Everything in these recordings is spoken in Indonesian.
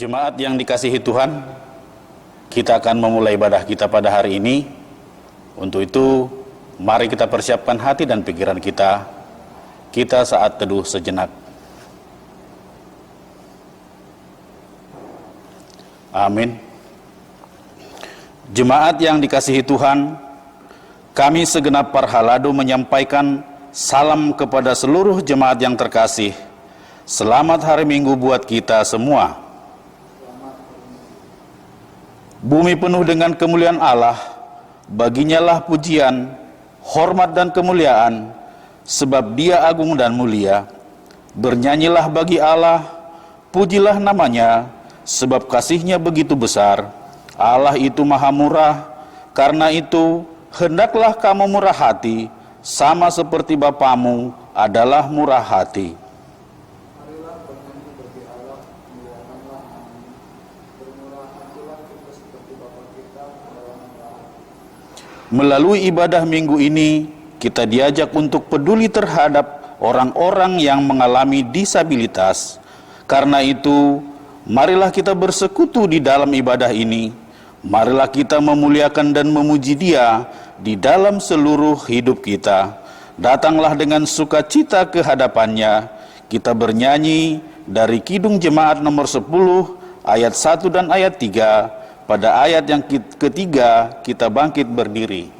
Jemaat yang dikasihi Tuhan, kita akan memulai ibadah kita pada hari ini. Untuk itu, mari kita persiapkan hati dan pikiran kita. Kita saat teduh sejenak. Amin. Jemaat yang dikasihi Tuhan, kami segenap Parhalado menyampaikan salam kepada seluruh jemaat yang terkasih. Selamat hari Minggu buat kita semua. Bumi penuh dengan kemuliaan Allah, baginya lah pujian, hormat dan kemuliaan, sebab Dia agung dan mulia. Bernyanyilah bagi Allah, pujilah namanya, sebab kasih-Nya begitu besar. Allah itu maha murah, karena itu hendaklah kamu murah hati, sama seperti Bapamu adalah murah hati. Melalui ibadah minggu ini, kita diajak untuk peduli terhadap orang-orang yang mengalami disabilitas. Karena itu, marilah kita bersekutu di dalam ibadah ini. Marilah kita memuliakan dan memuji Dia di dalam seluruh hidup kita. Datanglah dengan sukacita ke hadapan-Nya. Kita bernyanyi dari Kidung Jemaat nomor 10, ayat 1 dan ayat 3. Pada ayat yang ketiga, kita bangkit berdiri.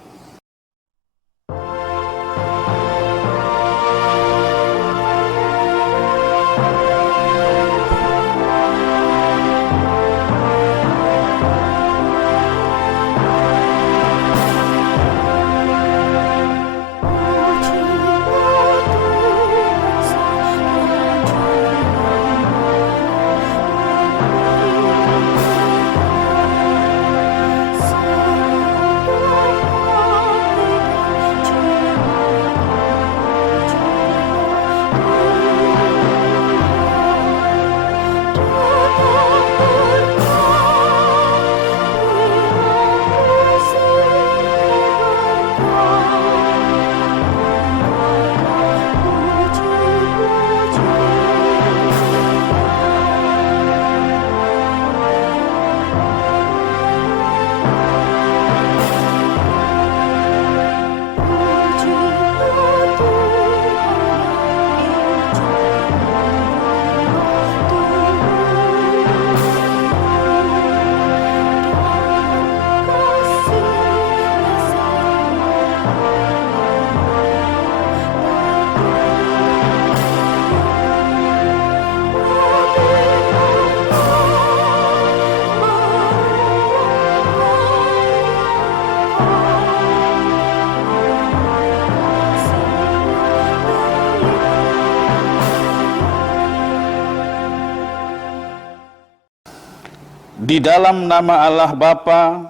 Di dalam nama Allah Bapa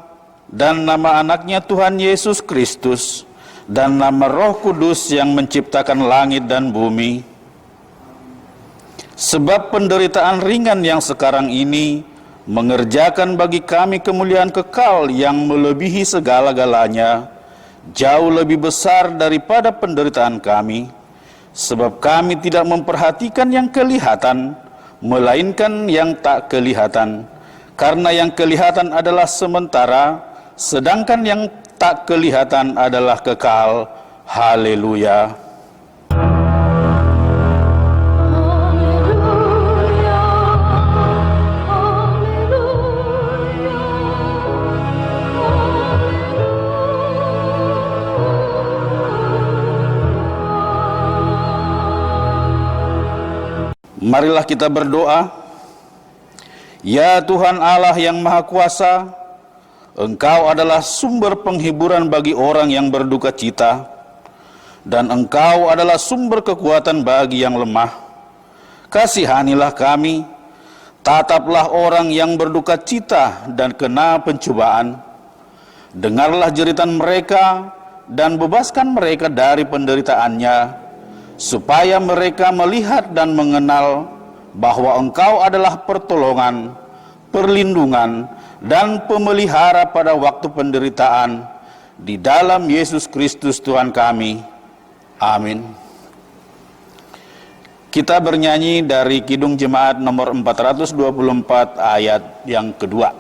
dan nama anaknya Tuhan Yesus Kristus dan nama Roh Kudus yang menciptakan langit dan bumi. Sebab penderitaan ringan yang sekarang ini mengerjakan bagi kami kemuliaan kekal yang melebihi segala-galanya, jauh lebih besar daripada penderitaan kami. Sebab kami tidak memperhatikan yang kelihatan, melainkan yang tak kelihatan. Karena yang kelihatan adalah sementara, sedangkan yang tak kelihatan adalah kekal. Haleluya. Marilah kita berdoa. Ya Tuhan Allah yang Maha Kuasa, Engkau adalah sumber penghiburan bagi orang yang berduka cita, dan Engkau adalah sumber kekuatan bagi yang lemah. Kasihanilah kami, tataplah orang yang berduka cita dan kena pencobaan. Dengarlah jeritan mereka dan bebaskan mereka dari penderitaannya, supaya mereka melihat dan mengenal bahwa Engkau adalah pertolongan, perlindungan, dan pemelihara pada waktu penderitaan. Di dalam Yesus Kristus Tuhan kami. Amin. Kita bernyanyi dari Kidung Jemaat nomor 424 ayat yang kedua.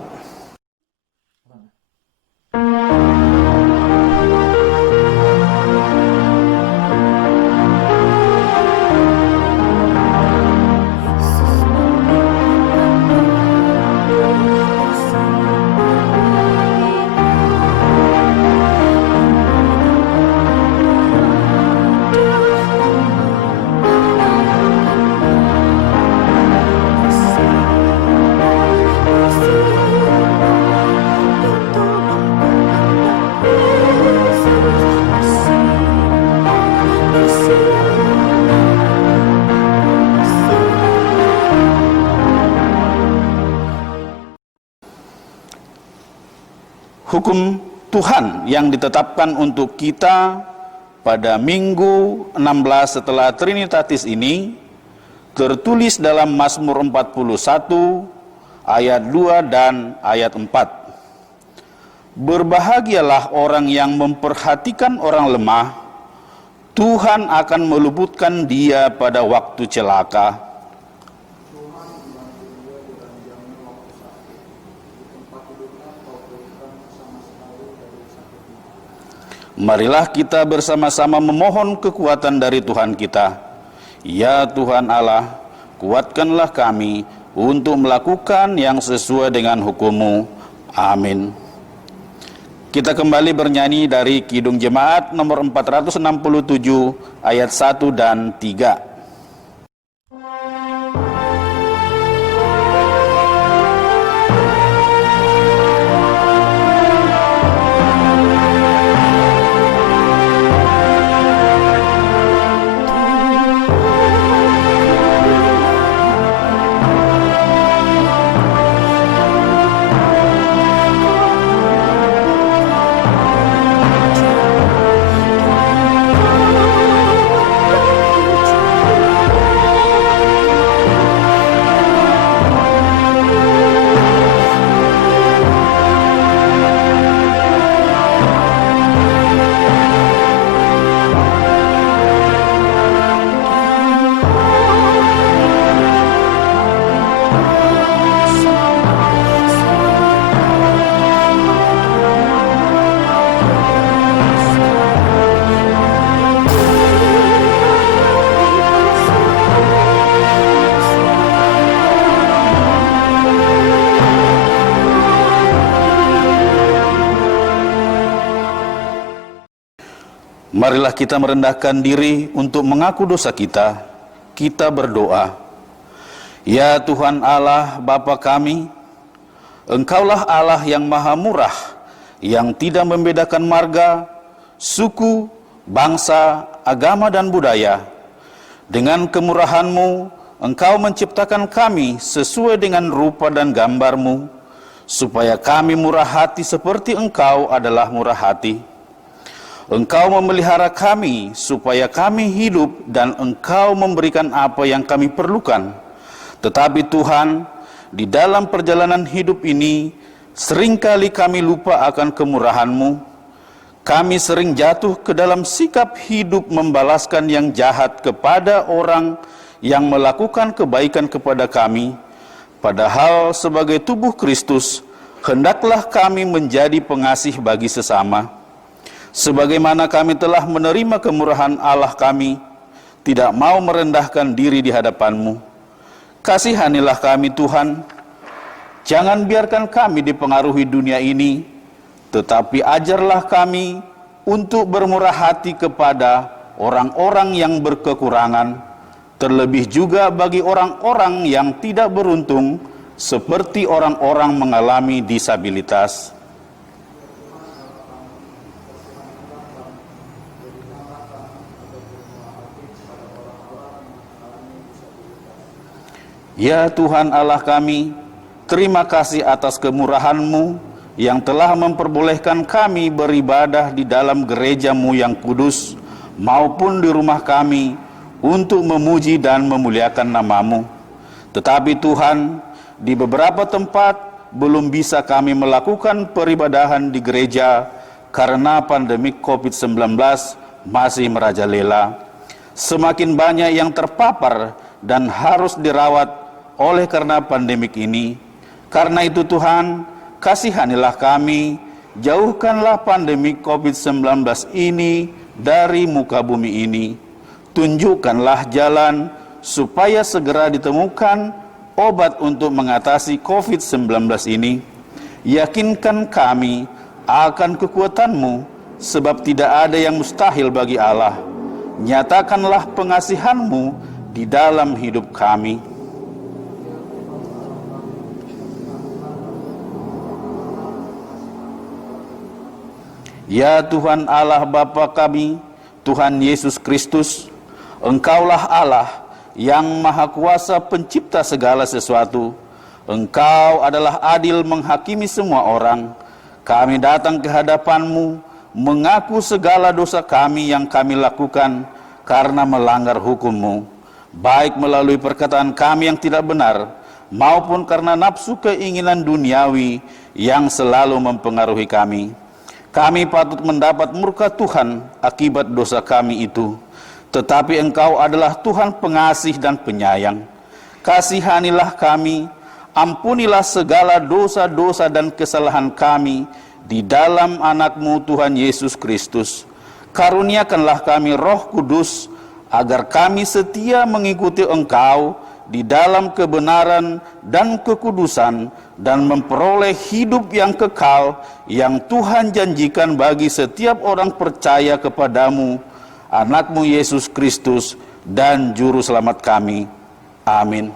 Hukum Tuhan yang ditetapkan untuk kita pada Minggu 16 setelah Trinitatis ini tertulis dalam Mazmur 41 ayat 2 dan ayat 4. Berbahagialah orang yang memperhatikan orang lemah, Tuhan akan meluputkan dia pada waktu celaka. Marilah kita bersama-sama memohon kekuatan dari Tuhan kita. Ya Tuhan Allah, kuatkanlah kami untuk melakukan yang sesuai dengan hukum-Mu. Amin. Kita kembali bernyanyi dari Kidung Jemaat nomor 467 ayat 1 dan 3. Marilah kita merendahkan diri untuk mengaku dosa kita. Kita berdoa. Ya Tuhan Allah Bapa kami, Engkaulah Allah yang maha murah, yang tidak membedakan marga, suku, bangsa, agama dan budaya. Dengan kemurahan-Mu, Engkau menciptakan kami sesuai dengan rupa dan gambar-Mu, supaya kami murah hati seperti Engkau adalah murah hati. Engkau memelihara kami supaya kami hidup dan Engkau memberikan apa yang kami perlukan. Tetapi Tuhan, di dalam perjalanan hidup ini, seringkali kami lupa akan kemurahan-Mu. Kami sering jatuh ke dalam sikap hidup membalaskan yang jahat kepada orang yang melakukan kebaikan kepada kami. Padahal sebagai tubuh Kristus, hendaklah kami menjadi pengasih bagi sesama. Sebagaimana kami telah menerima kemurahan Allah kami, tidak mau merendahkan diri di hadapan-Mu. Kasihanilah kami Tuhan, jangan biarkan kami dipengaruhi dunia ini, tetapi ajarlah kami untuk bermurah hati kepada orang-orang yang berkekurangan, terlebih juga bagi orang-orang yang tidak beruntung, seperti orang-orang mengalami disabilitas. Ya Tuhan Allah kami, terima kasih atas kemurahan-Mu yang telah memperbolehkan kami beribadah di dalam gereja-Mu yang kudus maupun di rumah kami untuk memuji dan memuliakan nama-Mu. Tetapi Tuhan, di beberapa tempat belum bisa kami melakukan peribadahan di gereja karena pandemi COVID-19 masih merajalela. Semakin banyak yang terpapar dan harus dirawat oleh karena pandemik ini. Karena itu Tuhan, kasihanilah kami, jauhkanlah pandemi COVID-19 ini dari muka bumi ini. Tunjukkanlah jalan supaya segera ditemukan obat untuk mengatasi COVID-19 ini. Yakinkan kami akan kekuatan-Mu, sebab tidak ada yang mustahil bagi Allah. Nyatakanlah pengasihan-Mu di dalam hidup kami. Ya Tuhan Allah Bapa kami, Tuhan Yesus Kristus, Engkaulah Allah yang Maha Kuasa pencipta segala sesuatu. Engkau adalah adil menghakimi semua orang. Kami datang ke hadapan-Mu, mengaku segala dosa kami yang kami lakukan karena melanggar hukum-Mu, baik melalui perkataan kami yang tidak benar, maupun karena nafsu keinginan duniawi yang selalu mempengaruhi kami. Kami patut mendapat murka Tuhan akibat dosa kami itu. Tetapi Engkau adalah Tuhan pengasih dan penyayang. Kasihanilah kami, ampunilah segala dosa-dosa dan kesalahan kami di dalam anak-Mu Tuhan Yesus Kristus. Karuniakanlah kami Roh Kudus, agar kami setia mengikuti Engkau di dalam kebenaran dan kekudusan, dan memperoleh hidup yang kekal yang Tuhan janjikan bagi setiap orang percaya kepadamu, anak-Mu Yesus Kristus dan Juru Selamat kami. Amin.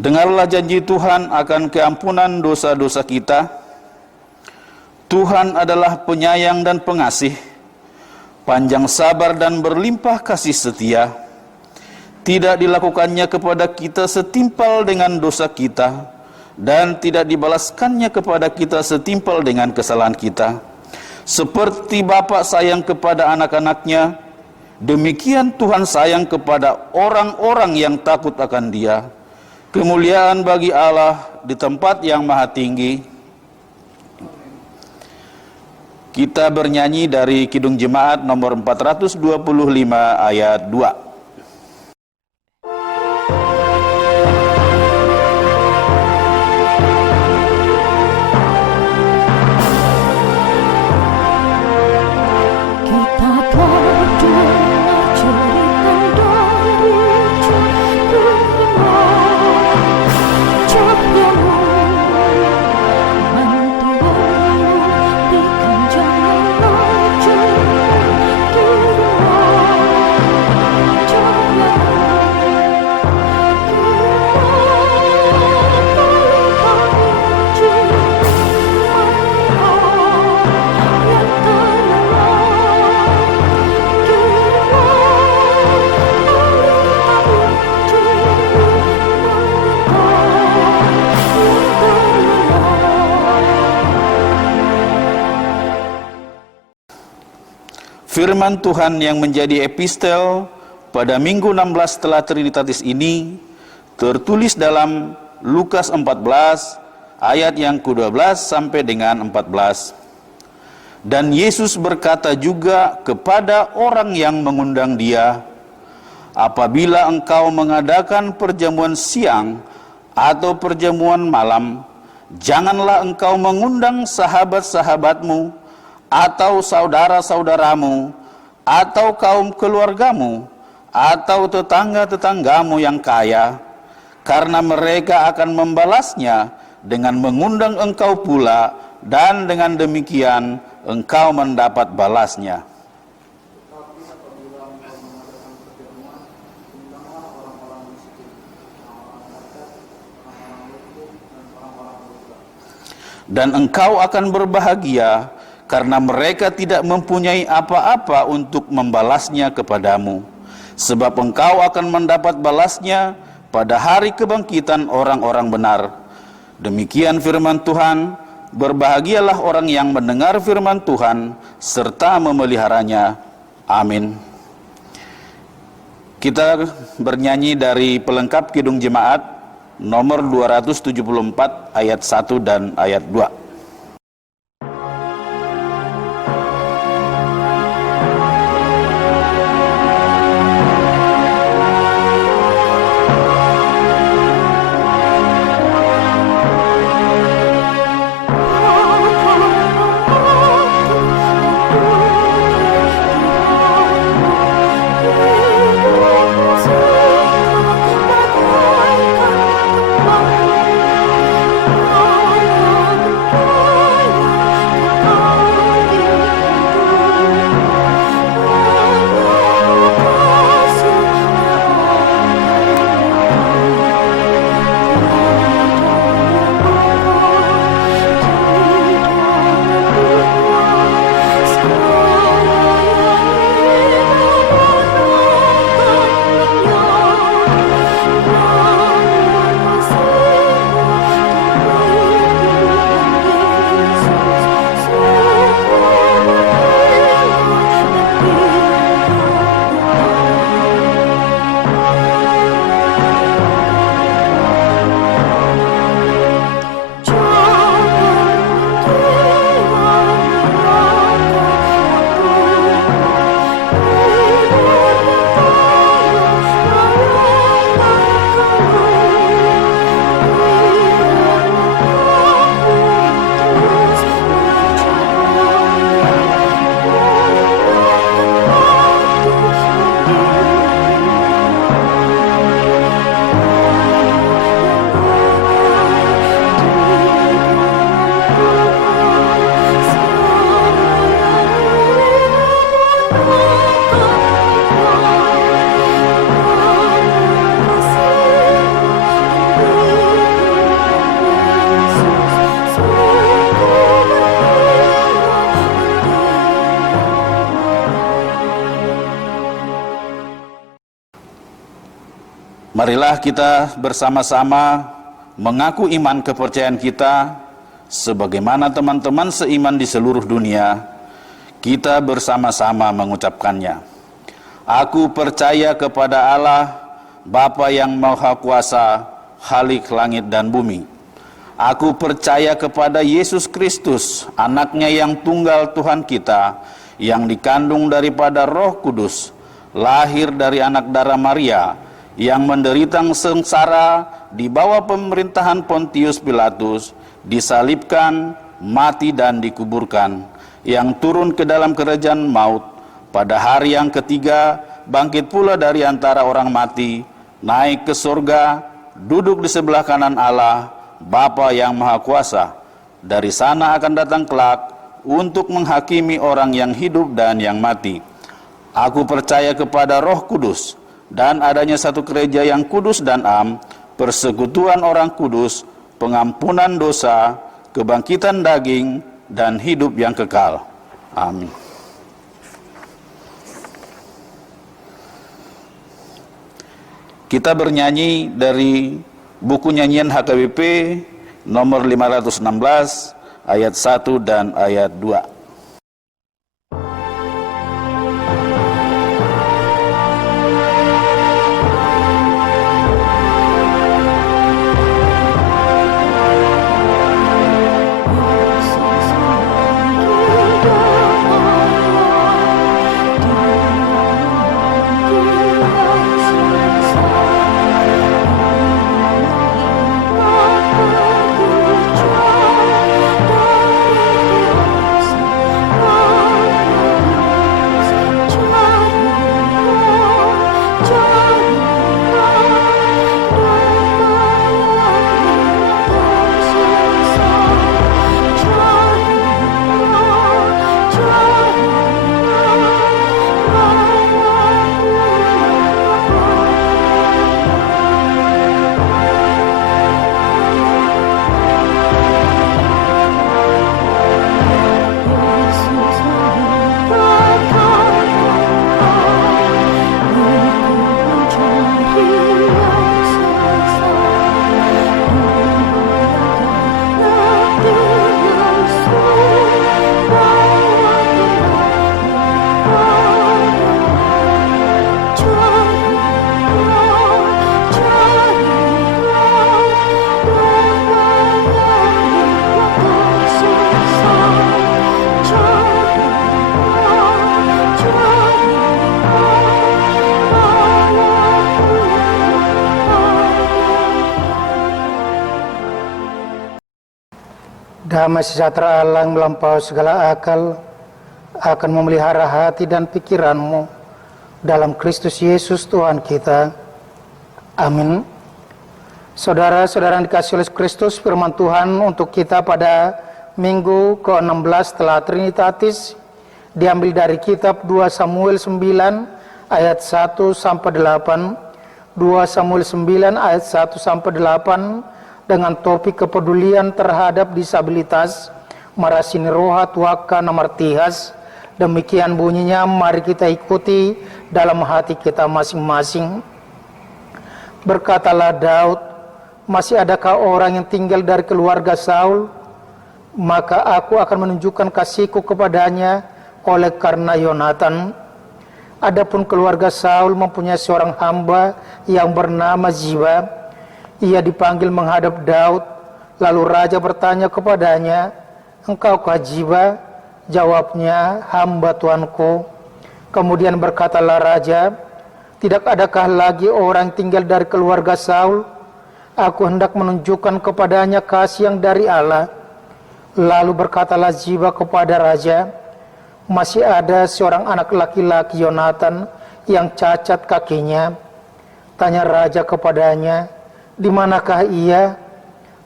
Dengarlah janji Tuhan akan keampunan dosa-dosa kita. Tuhan adalah penyayang dan pengasih, panjang sabar dan berlimpah kasih setia. Tidak dilakukannya kepada kita setimpal dengan dosa kita, dan tidak dibalaskannya kepada kita setimpal dengan kesalahan kita. Seperti Bapa sayang kepada anak-anaknya, demikian Tuhan sayang kepada orang-orang yang takut akan Dia. Kemuliaan bagi Allah di tempat yang maha tinggi. Kita bernyanyi dari Kidung Jemaat nomor 425 ayat 2. Firman Tuhan yang menjadi epistel pada Minggu 16 setelah Trinitatis ini tertulis dalam Lukas 14 ayat yang ke-12 sampai dengan 14. Dan Yesus berkata juga kepada orang yang mengundang Dia, apabila engkau mengadakan perjamuan siang atau perjamuan malam, janganlah engkau mengundang sahabat-sahabatmu, atau saudara-saudaramu, atau kaum keluargamu, atau tetangga-tetanggamu yang kaya, karena mereka akan membalasnya dengan mengundang engkau pula, dan dengan demikian engkau mendapat balasnya. Dan engkau akan berbahagia karena mereka tidak mempunyai apa-apa untuk membalasnya kepadamu, sebab engkau akan mendapat balasnya pada hari kebangkitan orang-orang benar. Demikian firman Tuhan. Berbahagialah orang yang mendengar firman Tuhan serta memeliharanya. Amin. Kita bernyanyi dari pelengkap Kidung Jemaat nomor 274 ayat 1 dan ayat 2. Marilah kita bersama-sama mengaku iman kepercayaan kita sebagaimana teman-teman seiman di seluruh dunia. Kita bersama-sama mengucapkannya. Aku percaya kepada Allah, Bapa yang Maha Kuasa, Khalik langit dan bumi. Aku percaya kepada Yesus Kristus, anaknya yang tunggal Tuhan kita, yang dikandung daripada Roh Kudus, lahir dari anak darah Maria, yang menderita sengsara di bawah pemerintahan Pontius Pilatus, disalibkan, mati dan dikuburkan, yang turun ke dalam kerajaan maut, pada hari yang ketiga bangkit pula dari antara orang mati, naik ke surga, duduk di sebelah kanan Allah, Bapa yang Maha Kuasa. Dari sana akan datang kelak untuk menghakimi orang yang hidup dan yang mati. Aku percaya kepada Roh Kudus, dan adanya satu gereja yang kudus dan am, persekutuan orang kudus, pengampunan dosa, kebangkitan daging, dan hidup yang kekal. Amin. Kita bernyanyi dari buku nyanyian HKBP nomor 516 ayat 1 dan ayat 2. Damai sejahtera Allah yang melampaui segala akal akan memelihara hati dan pikiranmu dalam Kristus Yesus Tuhan kita. Amin. Saudara-saudara yang dikasihi oleh Kristus, firman Tuhan untuk kita pada minggu ke-16 setelah Trinitatis diambil dari kitab 2 Samuel 9 ayat 1 sampai 8. 2 Samuel 9 ayat 1 sampai 8 dengan topik kepedulian terhadap disabilitas, marasini rohat wakana martihas. Demikian bunyinya, mari kita ikuti dalam hati kita masing-masing. Berkatalah Daud, masih adakah orang yang tinggal dari keluarga Saul? Maka aku akan menunjukkan kasihku kepadanya oleh karena Yonatan. Adapun keluarga Saul mempunyai seorang hamba yang bernama Ziba. Ia dipanggil menghadap Daud, lalu raja bertanya kepadanya, "Engkaukah Ziba?" Jawabnya, "Hamba tuanku." Kemudian berkatalah raja, "Tidak adakah lagi orang tinggal dari keluarga Saul? Aku hendak menunjukkan kepadanya kasih yang dari Allah." Lalu berkatalah Ziba kepada raja, "Masih ada seorang anak laki-laki Yonatan yang cacat kakinya." Tanya raja kepadanya, "Di manakah ia?"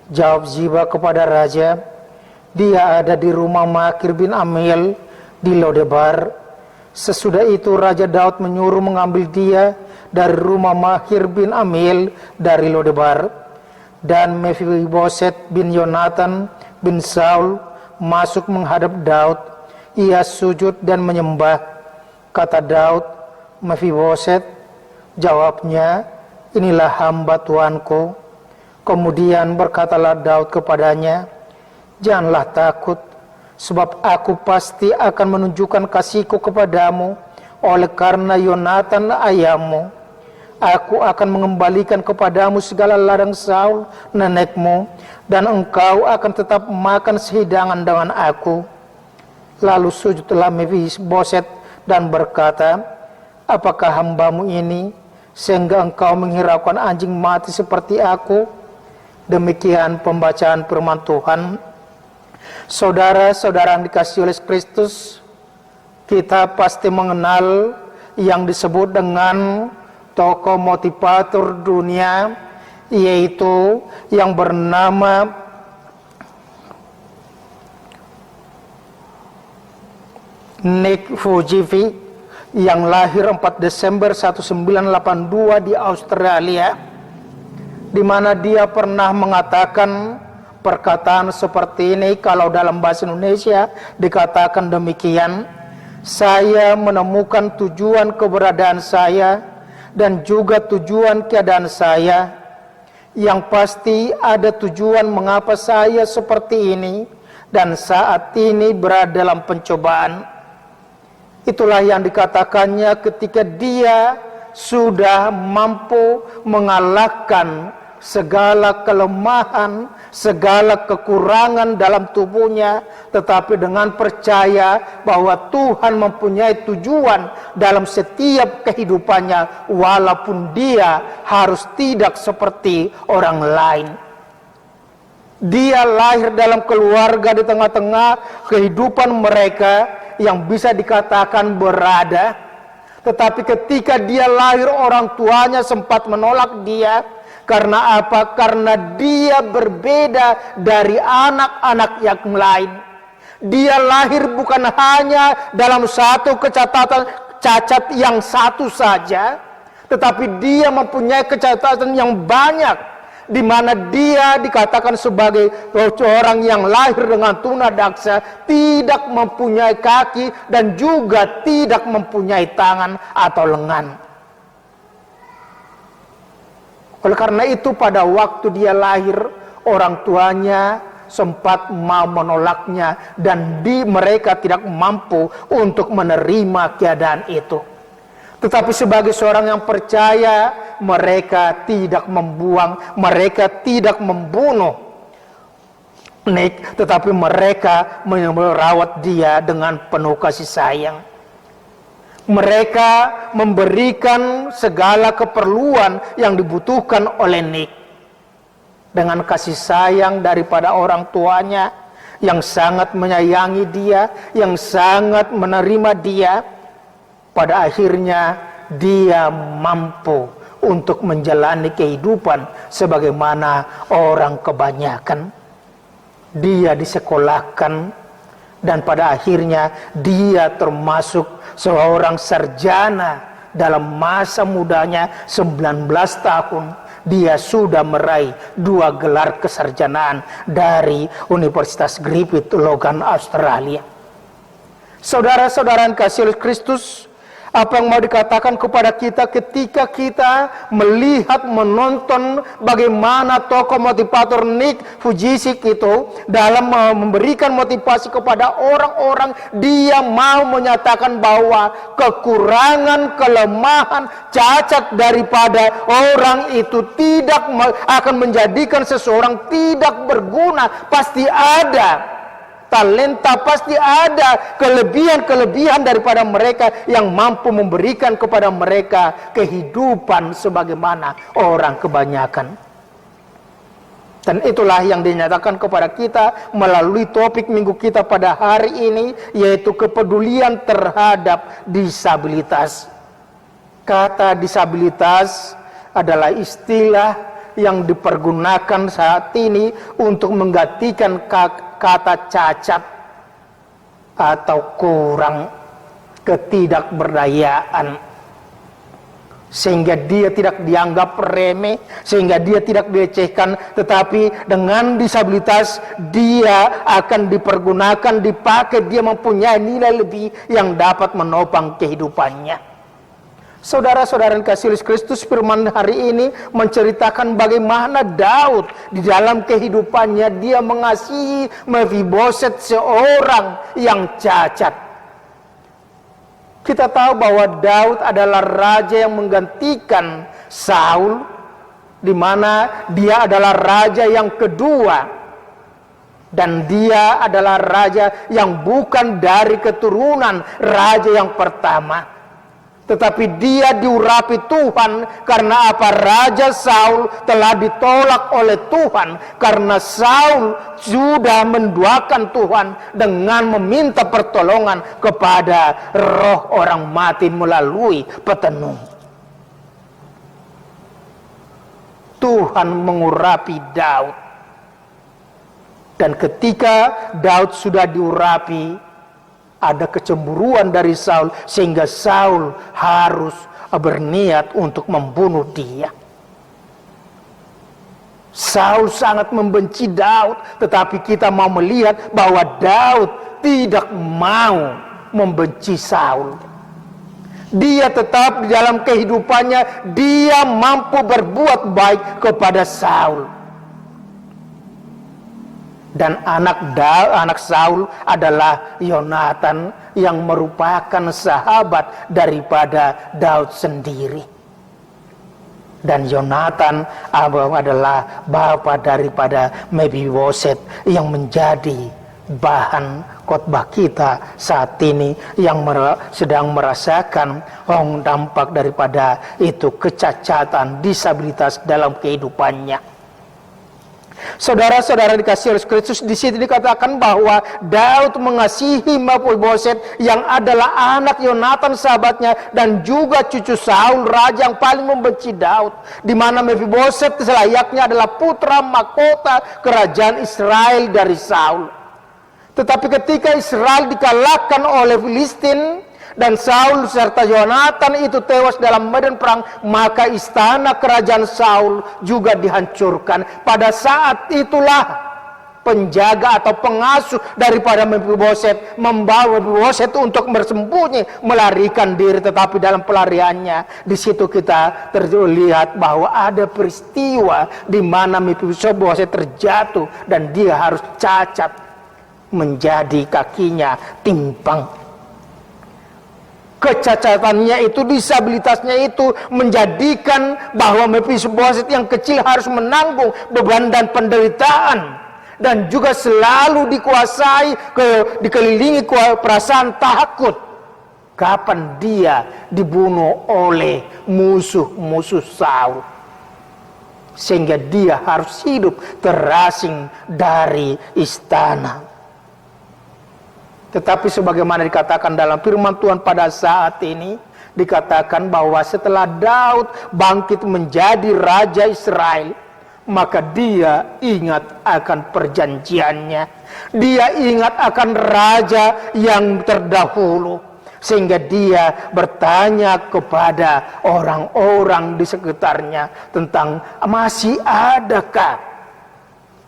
Jawab Ziba kepada raja, "Dia ada di rumah Makir bin Amiel di Lodebar." Sesudah itu Raja Daud menyuruh mengambil dia dari rumah Makir bin Amiel dari Lodebar. Dan Mephiboset bin Yonatan bin Saul masuk menghadap Daud. Ia sujud dan menyembah. Kata Daud, "Mephiboset." Jawabnya, "Inilah hamba tuanku." Kemudian berkatalah Daud kepadanya, "Janganlah takut, sebab aku pasti akan menunjukkan kasihku kepadamu oleh karena Yonatan ayahmu. Aku akan mengembalikan kepadamu segala ladang Saul nenekmu, dan engkau akan tetap makan sehidangan dengan aku." Lalu sujudlah Mephiboset dan berkata, "Apakah hambamu ini sehingga engkau menghiraukan anjing mati seperti aku?" Demikian pembacaan firman Tuhan. Saudara-saudara yang dikasihi oleh Kristus, kita pasti mengenal yang disebut dengan tokoh motivator dunia, yaitu yang bernama Nick Fujifi, yang lahir 4 Desember 1982 di Australia, di mana dia pernah mengatakan perkataan seperti ini. Kalau dalam bahasa Indonesia dikatakan demikian, "Saya menemukan tujuan keberadaan saya dan juga tujuan keadaan saya. Yang pasti ada tujuan mengapa saya seperti ini dan saat ini berada dalam pencobaan." Itulah yang dikatakannya ketika dia sudah mampu mengalahkan segala kelemahan, segala kekurangan dalam tubuhnya, tetapi dengan percaya bahwa Tuhan mempunyai tujuan dalam setiap kehidupannya, walaupun dia harus tidak seperti orang lain. Dia lahir dalam keluarga di tengah-tengah kehidupan mereka yang bisa dikatakan berada, tetapi ketika dia lahir orang tuanya sempat menolak dia. Karena apa? Karena dia berbeda dari anak-anak yang lain. Dia lahir bukan hanya dalam satu kecacatan cacat yang satu saja, tetapi dia mempunyai kecacatan yang banyak, di mana dia dikatakan sebagai orang yang lahir dengan tunadaksa, tidak mempunyai kaki dan juga tidak mempunyai tangan atau lengan. Oleh karena itu pada waktu dia lahir, orang tuanya sempat mau menolaknya dan mereka tidak mampu untuk menerima keadaan itu. Tetapi sebagai seorang yang percaya, mereka tidak membuang, mereka tidak membunuh Nick, tetapi mereka merawat dia dengan penuh kasih sayang. Mereka memberikan segala keperluan yang dibutuhkan oleh Nick. Dengan kasih sayang daripada orang tuanya, yang sangat menyayangi dia, yang sangat menerima dia, pada akhirnya dia mampu untuk menjalani kehidupan sebagaimana orang kebanyakan. Dia disekolahkan dan pada akhirnya dia termasuk seorang sarjana dalam masa mudanya 19 tahun. Dia sudah meraih 2 gelar kesarjanaan dari Universitas Griffith, Logan, Australia. Saudara-saudara yang kasih oleh Kristus, apa yang mau dikatakan kepada kita ketika kita melihat, menonton bagaimana tokoh motivator Nick Vujicic itu dalam memberikan motivasi kepada orang-orang, dia mau menyatakan bahwa kekurangan, kelemahan, cacat daripada orang itu tidak akan menjadikan seseorang tidak berguna. Pasti ada talenta, pasti ada kelebihan-kelebihan daripada mereka yang mampu memberikan kepada mereka kehidupan sebagaimana orang kebanyakan. Dan itulah yang dinyatakan kepada kita melalui topik minggu kita pada hari ini, yaitu kepedulian terhadap disabilitas. Kata disabilitas adalah istilah yang dipergunakan saat ini untuk menggantikan kata cacat atau kurang, ketidakberdayaan, sehingga dia tidak dianggap remeh, sehingga dia tidak dilecehkan, tetapi dengan disabilitas dia akan dipergunakan, dipakai, dia mempunyai nilai lebih yang dapat menopang kehidupannya. Saudara-saudara yang kasih oleh Kristus, firman hari ini menceritakan bagaimana Daud di dalam kehidupannya dia mengasihi Mephiboset, seorang yang cacat. Kita tahu bahwa Daud adalah raja yang menggantikan Saul, di mana dia adalah raja yang kedua, dan dia adalah raja yang bukan dari keturunan raja yang pertama. Tetapi dia diurapi Tuhan karena apa? Raja Saul telah ditolak oleh Tuhan karena Saul sudah menduakan Tuhan dengan meminta pertolongan kepada roh orang mati melalui petenung. Tuhan mengurapi Daud. Dan ketika Daud sudah diurapi, ada kecemburuan dari Saul sehingga Saul harus berniat untuk membunuh dia. Saul sangat membenci Daud, tetapi kita mau melihat bahwa Daud tidak mau membenci Saul. Dia tetap di dalam kehidupannya, dia mampu berbuat baik kepada Saul. Dan anak Saul adalah Yonatan yang merupakan sahabat daripada Daud sendiri. Dan Yonatan adalah bapa daripada Mephiboset yang menjadi bahan khotbah kita saat ini, yang sedang merasakan dampak daripada itu kecacatan, disabilitas dalam kehidupannya. Saudara-saudara dikasihi oleh Kristus, di sini dikatakan bahwa Daud mengasihi Mephiboset yang adalah anak Yonatan sahabatnya dan juga cucu Saul, raja yang paling membenci Daud, di mana Mephiboset selayaknya adalah putra mahkota kerajaan Israel dari Saul. Tetapi ketika Israel dikalahkan oleh Filistin dan Saul serta Yonatan itu tewas dalam medan perang, maka istana kerajaan Saul juga dihancurkan. Pada saat itulah penjaga atau pengasuh daripada Mephiboset membawa Mephiboset untuk bersembunyi, melarikan diri. Tetapi dalam pelariannya, di situ kita terlihat bahwa ada peristiwa di mana Mephiboset terjatuh dan dia harus cacat, menjadi kakinya timpang. Kecacatannya itu, disabilitasnya itu menjadikan bahwa Mephiboset yang kecil harus menanggung beban dan penderitaan, dan juga selalu dikelilingi perasaan takut kapan dia dibunuh oleh musuh-musuh Saul, sehingga dia harus hidup terasing dari istana. Tetapi sebagaimana dikatakan dalam firman Tuhan pada saat ini, dikatakan bahwa setelah Daud bangkit menjadi Raja Israel, maka dia ingat akan perjanjiannya. Dia ingat akan raja yang terdahulu. Sehingga dia bertanya kepada orang-orang di sekitarnya tentang masih adakah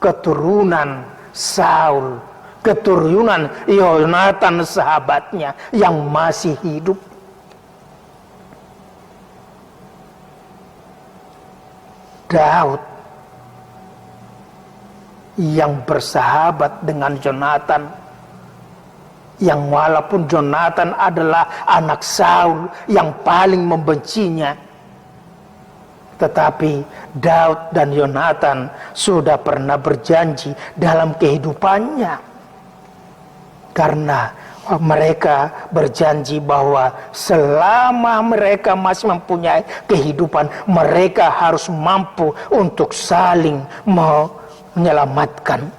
keturunan Saul, keturunan Yonatan sahabatnya yang masih hidup. Daud yang bersahabat dengan Yonatan, yang walaupun Yonatan adalah anak Saul yang paling membencinya, tetapi Daud dan Yonatan sudah pernah berjanji dalam kehidupannya, karena mereka berjanji bahwa selama mereka masih mempunyai kehidupan, mereka harus mampu untuk saling menyelamatkan.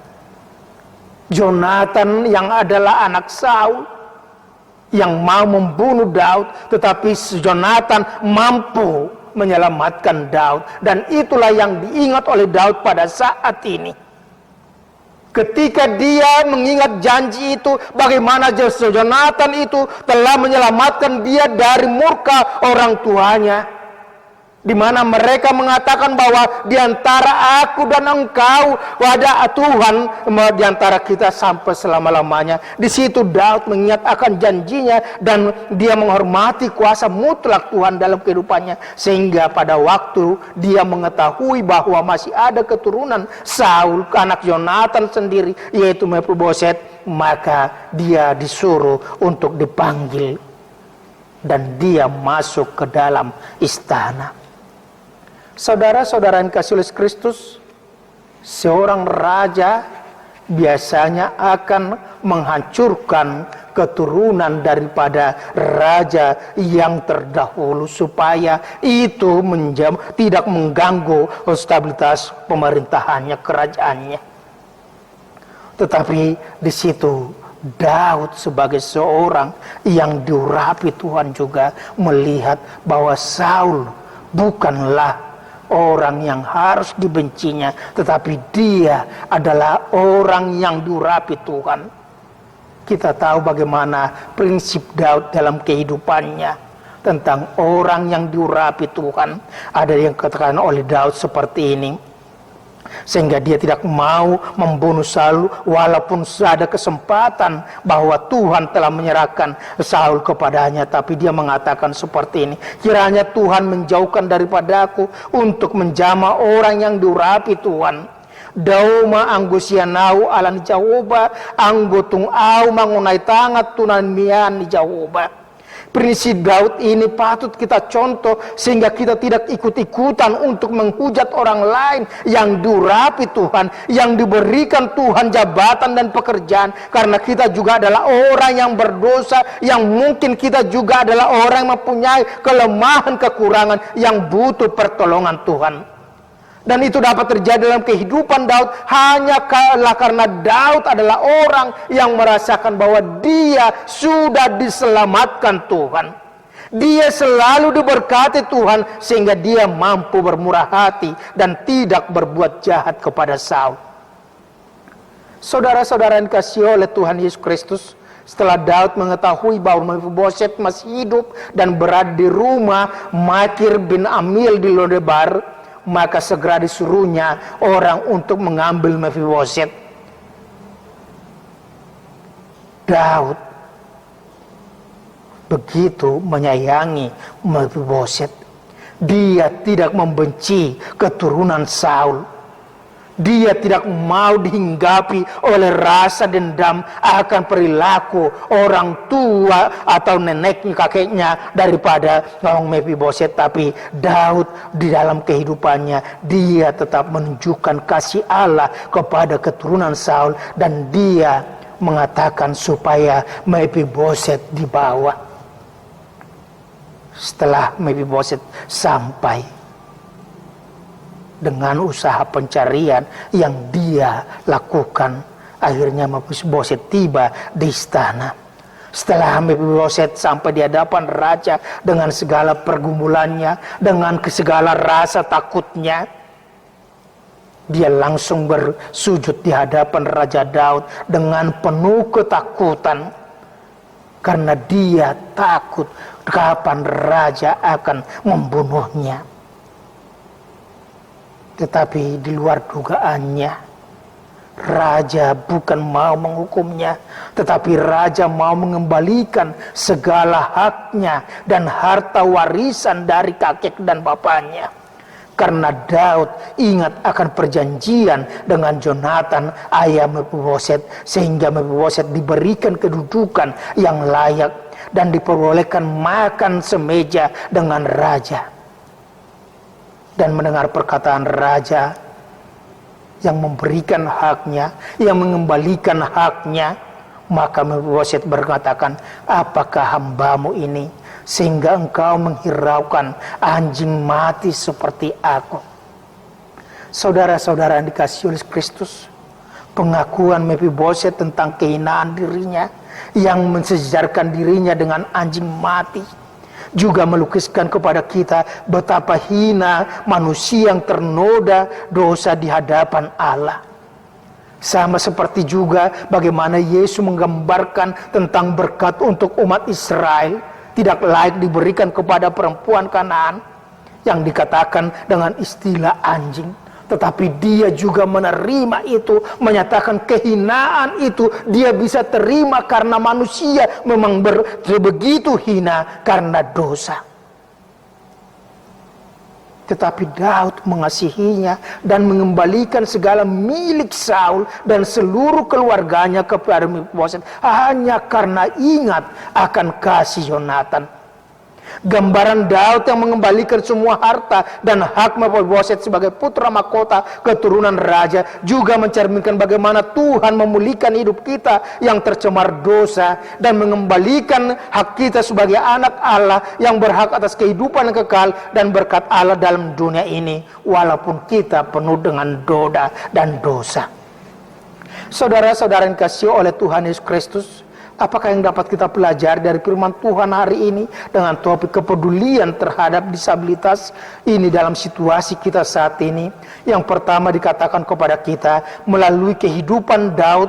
Yonatan yang adalah anak Saul yang mau membunuh Daud, tetapi Yonatan mampu menyelamatkan Daud, dan itulah yang diingat oleh Daud pada saat ini. Ketika dia mengingat janji itu, bagaimana Yonatan itu telah menyelamatkan dia dari murka orang tuanya, di mana mereka mengatakan bahwa di antara aku dan engkau ada Tuhan di antara kita sampai selama-lamanya. Di situ Daud mengingat akan janjinya dan dia menghormati kuasa mutlak Tuhan dalam kehidupannya, sehingga pada waktu dia mengetahui bahwa masih ada keturunan Saul, anak Yonatan sendiri, yaitu Mephiboset, maka dia disuruh untuk dipanggil dan dia masuk ke dalam istana. Saudara-saudara yang kasih oleh Kristus, seorang raja biasanya akan menghancurkan keturunan daripada raja yang terdahulu supaya itu tidak mengganggu stabilitas pemerintahannya, kerajaannya. Tetapi di situ Daud sebagai seorang yang diurapi Tuhan juga melihat bahwa Saul bukanlah orang yang harus dibencinya, tetapi dia adalah orang yang diurapi Tuhan. Kita tahu bagaimana prinsip Daud dalam kehidupannya tentang orang yang diurapi Tuhan. Ada yang katakan oleh Daud seperti ini, sehingga dia tidak mau membunuh Saul walaupun ada kesempatan bahwa Tuhan telah menyerahkan Saul kepadanya, tapi dia mengatakan seperti ini, kiranya Tuhan menjauhkan daripadaku untuk menjamah orang yang diurapi Tuhan. Dauma anggusianau alan Jahoba anggotung au mangunai tangat tunan mian di Jahoba. Prinsip Daud ini patut kita contoh sehingga kita tidak ikut-ikutan untuk menghujat orang lain yang diurapi Tuhan, yang diberikan Tuhan jabatan dan pekerjaan, karena kita juga adalah orang yang berdosa, yang mungkin kita juga adalah orang yang mempunyai kelemahan, kekurangan, yang butuh pertolongan Tuhan. Dan itu dapat terjadi dalam kehidupan Daud hanya karena Daud adalah orang yang merasakan bahwa dia sudah diselamatkan Tuhan. Dia selalu diberkati Tuhan sehingga dia mampu bermurah hati dan tidak berbuat jahat kepada Saul. Saudara-saudara yang kasih oleh Tuhan Yesus Kristus, setelah Daud mengetahui bahwa Mephiboset masih hidup dan berada di rumah Makir bin Amil di Lodebar, maka segera disuruhnya orang untuk mengambil Mephiboset. Daud begitu menyayangi Mephiboset. Dia tidak membenci keturunan Saul. Dia tidak mau dihinggapi oleh rasa dendam akan perilaku orang tua atau neneknya, kakeknya daripada orang Mephiboset. Tapi Daud di dalam kehidupannya dia tetap menunjukkan kasih Allah kepada keturunan Saul, dan dia mengatakan supaya Mephiboset dibawa. Setelah Mephiboset sampai, dengan usaha pencarian yang dia lakukan, Akhirnya Mephiboset tiba di istana. Setelah Mephiboset sampai di hadapan raja dengan segala pergumulannya, dengan segala rasa takutnya, dia langsung bersujud di hadapan Raja Daud dengan penuh ketakutan. Karena dia takut kapan raja akan membunuhnya. Tetapi di luar dugaannya, raja bukan mau menghukumnya, tetapi raja mau mengembalikan segala haknya dan harta warisan dari kakek dan bapaknya. Karena Daud ingat akan perjanjian dengan Jonathan, ayah Mephiboset, sehingga Mephiboset diberikan kedudukan yang layak dan diperbolehkan makan semeja dengan raja. Dan mendengar perkataan raja yang memberikan haknya, yang mengembalikan haknya, maka Mephiboset berkatakan, apakah hambamu ini sehingga engkau menghiraukan anjing mati seperti aku? Saudara-saudara yang dikasihi oleh Kristus, pengakuan Mephiboset tentang kehinaan dirinya yang mensejarkan dirinya dengan anjing mati juga melukiskan kepada kita betapa hina manusia yang ternoda dosa di hadapan Allah. Sama seperti juga bagaimana Yesus menggambarkan tentang berkat untuk umat Israel tidak layak diberikan kepada perempuan Kanaan yang dikatakan dengan istilah anjing. Tetapi dia juga menerima itu, menyatakan kehinaan itu dia bisa terima karena manusia memang begitu hina karena dosa. Tetapi Daud mengasihinya dan mengembalikan segala milik Saul dan seluruh keluarganya kepada Mephiboset hanya karena ingat akan kasih Yonatan. Gambaran Daud yang mengembalikan semua harta dan hak Mephiboset sebagai putra mahkota keturunan raja juga mencerminkan bagaimana Tuhan memulihkan hidup kita yang tercemar dosa dan mengembalikan hak kita sebagai anak Allah yang berhak atas kehidupan yang kekal dan berkat Allah dalam dunia ini walaupun kita penuh dengan noda dan dosa. Saudara-saudara yang dikasihi oleh Tuhan Yesus Kristus, apakah yang dapat kita pelajari dari firman Tuhan hari ini dengan topik kepedulian terhadap disabilitas ini dalam situasi kita saat ini? Yang pertama dikatakan kepada kita, melalui kehidupan Daud,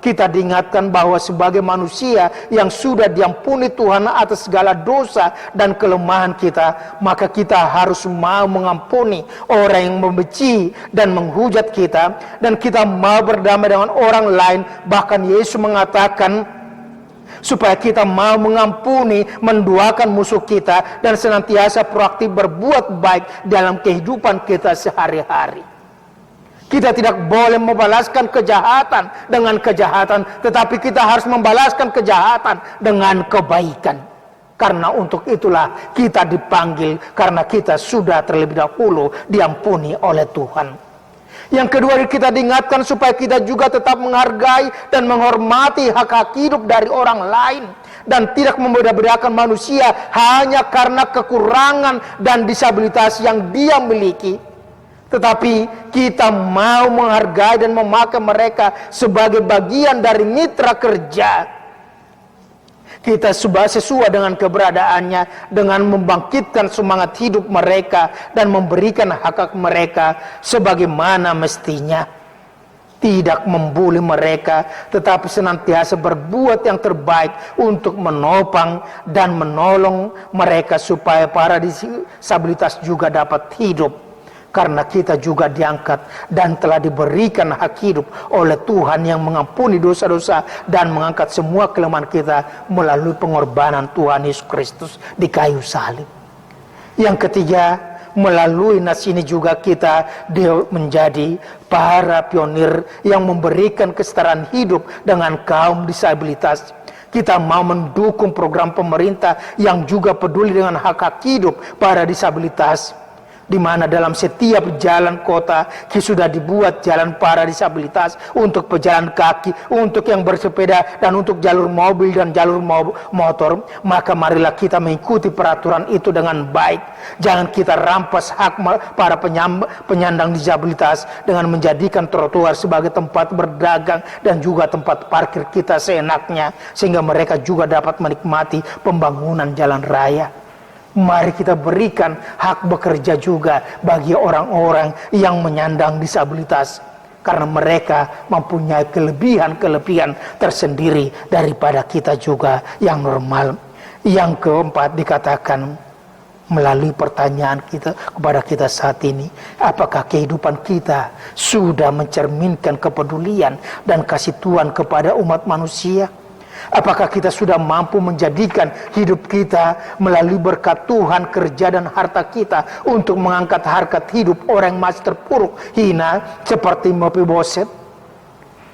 kita diingatkan bahwa sebagai manusia yang sudah diampuni Tuhan atas segala dosa dan kelemahan kita, maka kita harus mau mengampuni orang yang membenci dan menghujat kita, dan kita mau berdamai dengan orang lain. Bahkan Yesus mengatakan supaya kita mau mengampuni, mendoakan musuh kita, dan senantiasa proaktif berbuat baik dalam kehidupan kita sehari-hari. Kita tidak boleh membalaskan kejahatan dengan kejahatan, tetapi kita harus membalaskan kejahatan dengan kebaikan. Karena untuk itulah kita dipanggil, karena kita sudah terlebih dahulu diampuni oleh Tuhan. Yang kedua, kita diingatkan supaya kita juga tetap menghargai dan menghormati hak-hak hidup dari orang lain, dan tidak membeda-bedakan manusia hanya karena kekurangan dan disabilitas yang dia miliki. Tetapi kita mau menghargai dan memakai mereka sebagai bagian dari mitra kerja. Kita sesuai dengan keberadaannya, dengan membangkitkan semangat hidup mereka dan memberikan hak-hak mereka sebagaimana mestinya. Tidak membuli mereka, tetapi senantiasa berbuat yang terbaik untuk menopang dan menolong mereka supaya para disabilitas juga dapat hidup. Karena kita juga diangkat dan telah diberikan hak hidup oleh Tuhan yang mengampuni dosa-dosa dan mengangkat semua kelemahan kita melalui pengorbanan Tuhan Yesus Kristus di kayu salib. Yang ketiga, melalui nas ini juga kita menjadi para pionir yang memberikan kesetaraan hidup dengan kaum disabilitas. Kita mau mendukung program pemerintah yang juga peduli dengan hak-hak hidup para disabilitas. di mana dalam setiap jalan kota sudah dibuat jalan para disabilitas, untuk pejalan kaki, untuk yang bersepeda, dan untuk jalur mobil dan jalur motor. Maka marilah kita mengikuti peraturan itu dengan baik. Jangan kita rampas hak para penyandang disabilitas dengan menjadikan trotoar sebagai tempat berdagang dan juga tempat parkir kita seenaknya, sehingga mereka juga dapat menikmati pembangunan jalan raya. Mari kita berikan hak bekerja juga bagi orang-orang yang menyandang disabilitas, karena mereka mempunyai kelebihan-kelebihan tersendiri daripada kita juga yang normal. Yang keempat dikatakan melalui pertanyaan kita kepada kita saat ini, apakah kehidupan kita sudah mencerminkan kepedulian dan kasih Tuhan kepada umat manusia? Apakah kita sudah mampu menjadikan hidup kita melalui berkat Tuhan, kerja dan harta kita untuk mengangkat harkat hidup orang yang masih terpuruk, hina seperti Mephiboset?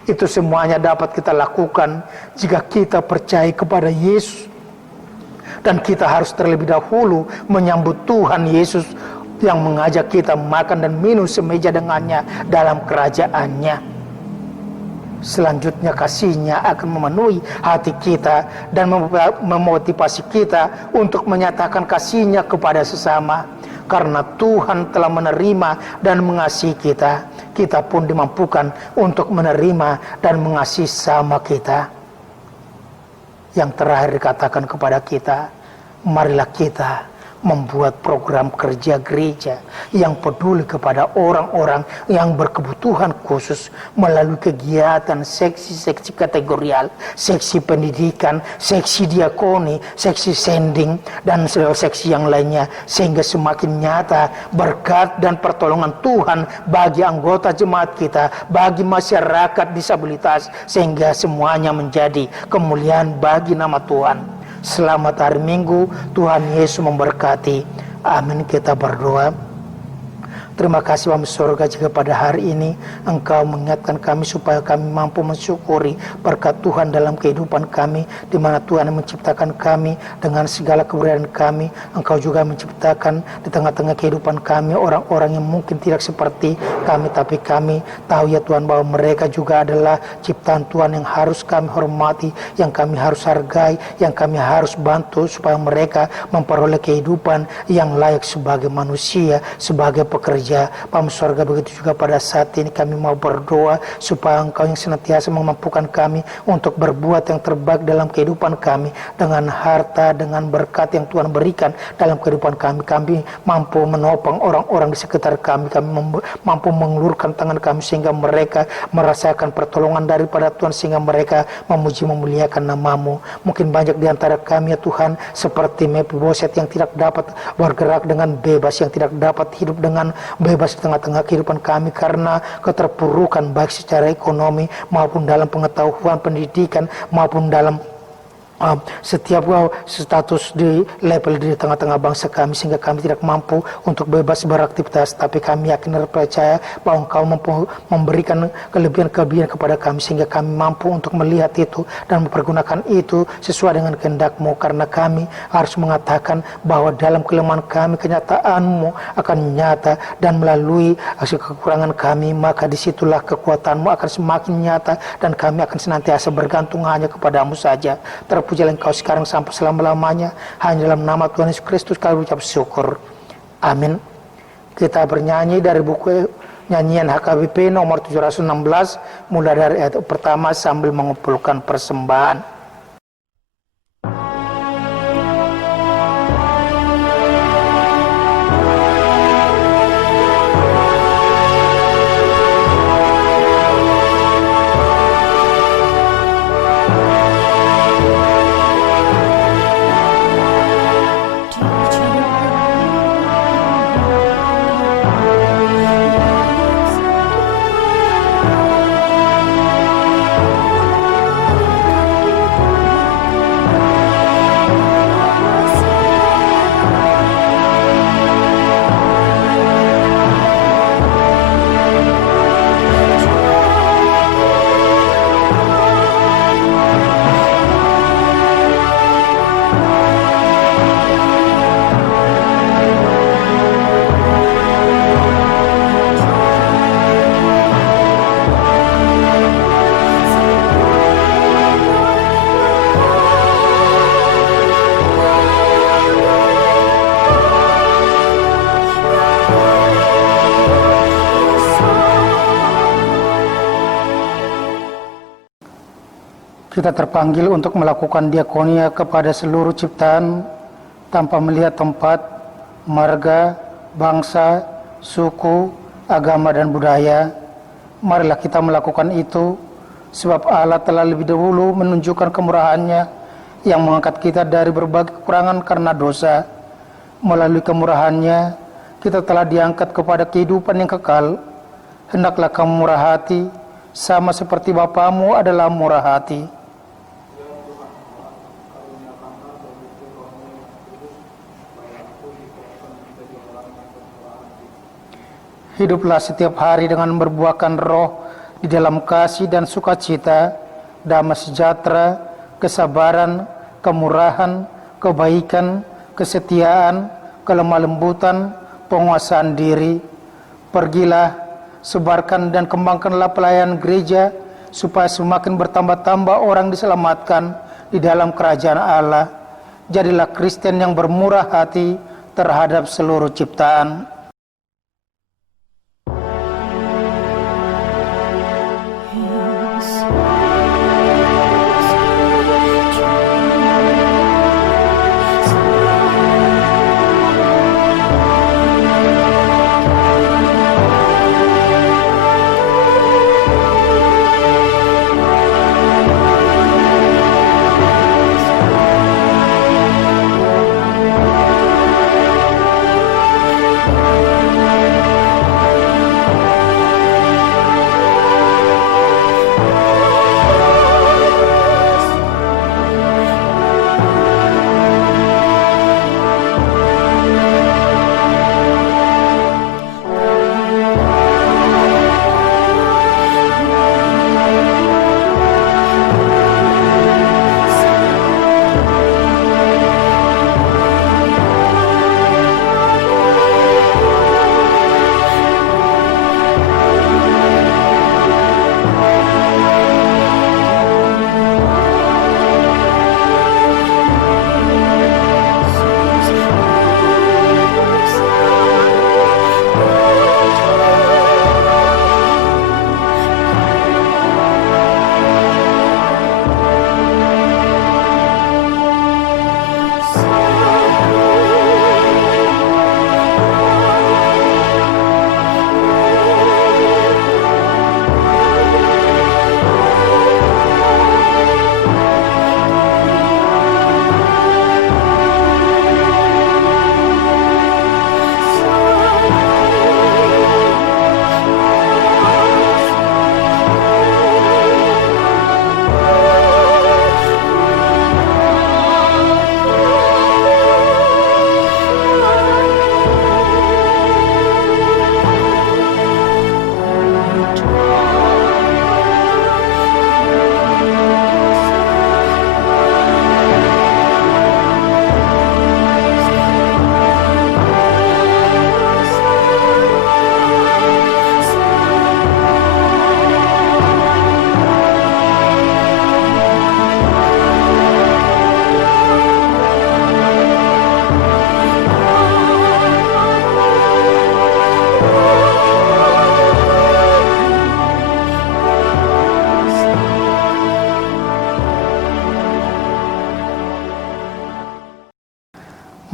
Itu semuanya dapat kita lakukan jika kita percaya kepada Yesus. Dan kita harus terlebih dahulu menyambut Tuhan Yesus yang mengajak kita makan dan minum semeja dengannya dalam kerajaannya. Selanjutnya kasih-Nya akan memenuhi hati kita dan memotivasi kita untuk menyatakan kasih-Nya kepada sesama. Karena Tuhan telah menerima dan mengasihi kita, kita pun dimampukan untuk menerima dan mengasihi sama kita. Yang terakhir dikatakan kepada kita, marilah kita membuat program kerja gereja yang peduli kepada orang-orang yang berkebutuhan khusus melalui kegiatan seksi-seksi kategorial, seksi pendidikan, seksi diakoni, seksi sending, dan seksi yang lainnya, sehingga semakin nyata berkat dan pertolongan Tuhan bagi anggota jemaat kita, bagi masyarakat disabilitas, sehingga semuanya menjadi kemuliaan bagi nama Tuhan. Selamat hari Minggu, Tuhan Yesus memberkati. Amin. Kita berdoa. Terima kasih Bapa Surga, jika pada hari ini Engkau mengingatkan kami supaya kami mampu mensyukuri berkat Tuhan dalam kehidupan kami, di mana Tuhan yang menciptakan kami dengan segala keberadaan kami. Engkau juga menciptakan di tengah-tengah kehidupan kami orang-orang yang mungkin tidak seperti kami, tapi kami tahu ya Tuhan bahwa mereka juga adalah ciptaan Tuhan yang harus kami hormati, yang kami harus hargai, yang kami harus bantu supaya mereka memperoleh kehidupan yang layak sebagai manusia, sebagai pekerja. Bapa Surga, begitu juga pada saat ini kami mau berdoa supaya Engkau yang senantiasa memampukan kami untuk berbuat yang terbaik dalam kehidupan kami, dengan harta, dengan berkat yang Tuhan berikan dalam kehidupan kami. Kami mampu menopang orang-orang di sekitar kami, mampu mengulurkan tangan kami sehingga mereka merasakan pertolongan daripada Tuhan, sehingga mereka memuji memuliakan nama-Mu. Mungkin banyak di antara kami ya Tuhan seperti Mephiboset yang tidak dapat bergerak dengan bebas, yang tidak dapat hidup dengan bebas di tengah-tengah kehidupan kami karena keterpurukan baik secara ekonomi maupun dalam pengetahuan pendidikan maupun dalam setiap status di level di tengah-tengah bangsa kami, sehingga kami tidak mampu untuk bebas beraktivitas. Tapi kami yakin dan percaya bahwa Engkau mampu memberikan kelebihan-kelebihan kepada kami, sehingga kami mampu untuk melihat itu dan mempergunakan itu sesuai dengan kehendak-Mu. Karena kami harus mengatakan bahwa dalam kelemahan kami kenyataan-Mu akan nyata, dan melalui hasil kekurangan kami maka disitulah kekuatan-Mu akan semakin nyata, dan kami akan senantiasa bergantung hanya kepada-Mu saja. Terpujilah Engkau sekarang sampai selama-lamanya. Hanya dalam nama Tuhan Yesus Kristus kami ucap syukur. Amin. Kita bernyanyi dari buku nyanyian HKBP nomor 716, mulai dari ayat pertama sambil mengumpulkan persembahan. Kita terpanggil untuk melakukan diakonia kepada seluruh ciptaan tanpa melihat tempat, marga, bangsa, suku, agama dan budaya. Marilah kita melakukan itu, sebab Allah telah lebih dahulu menunjukkan kemurahan-Nya yang mengangkat kita dari berbagai kekurangan karena dosa. Melalui kemurahan-Nya, kita telah diangkat kepada kehidupan yang kekal. Hendaklah kamu murah hati, sama seperti Bapamu adalah murah hati. Hiduplah setiap hari dengan berbuahkan roh di dalam kasih dan sukacita, damai sejahtera, kesabaran, kemurahan, kebaikan, kesetiaan, kelemah lembutan, penguasaan diri. Pergilah, sebarkan dan kembangkanlah pelayanan gereja, supaya semakin bertambah-tambah orang diselamatkan di dalam kerajaan Allah. Jadilah Kristen yang bermurah hati terhadap seluruh ciptaan.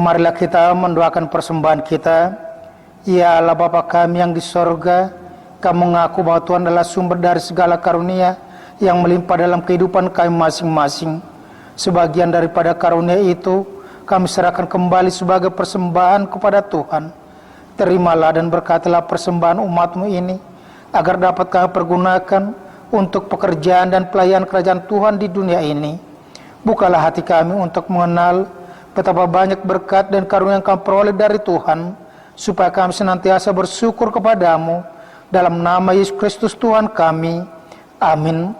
Marilah kita mendoakan persembahan kita. Ya Allah Bapa kami yang di sorga, kami mengaku bahwa Tuhan adalah sumber dari segala karunia yang melimpah dalam kehidupan kami masing-masing. Sebagian daripada karunia itu kami serahkan kembali sebagai persembahan kepada Tuhan. Terimalah dan berkatilah persembahan umat-Mu ini, agar dapat kami pergunakan untuk pekerjaan dan pelayanan kerajaan Tuhan di dunia ini. Bukalah hati kami untuk mengenal betapa banyak berkat dan karunia yang kami peroleh dari Tuhan, supaya kami senantiasa bersyukur kepadamu. Dalam nama Yesus Kristus Tuhan kami. Amin.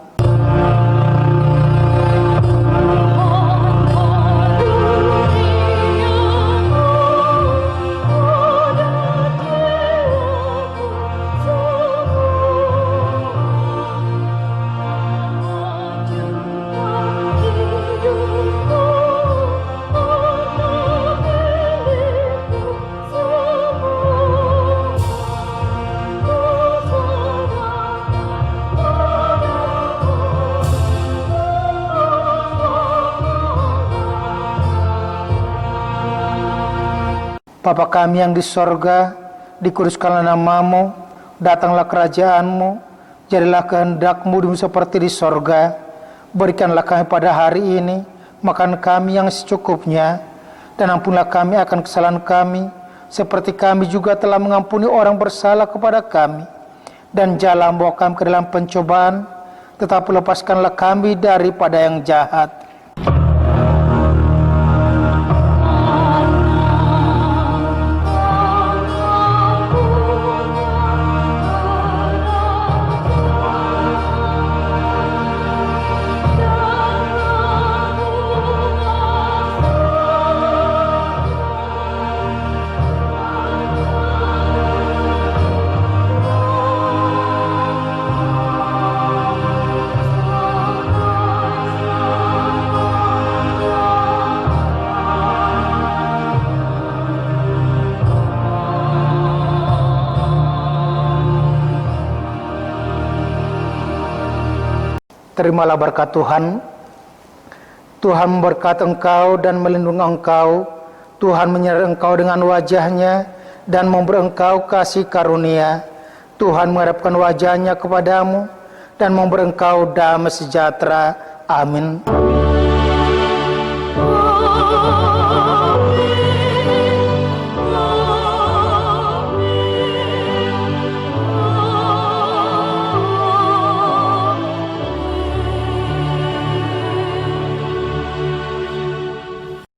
Bapa kami yang di sorga, dikuduskanlah namamu, datanglah kerajaanmu, jadilah kehendakmu di bumi seperti di sorga. Berikanlah kami pada hari ini makan kami yang secukupnya, dan ampunilah kami akan kesalahan kami, seperti kami juga telah mengampuni orang bersalah kepada kami. Dan janganlah membawa kami ke dalam pencobaan, tetapi lepaskanlah kami daripada yang jahat. Terimalah berkat Tuhan. Tuhan memberkati engkau dan melindungi engkau. Tuhan menyertai engkau dengan wajahnya dan memberi engkau kasih karunia. Tuhan menghadapkan wajahnya kepadamu dan memberi engkau damai sejahtera. Amin. Amin.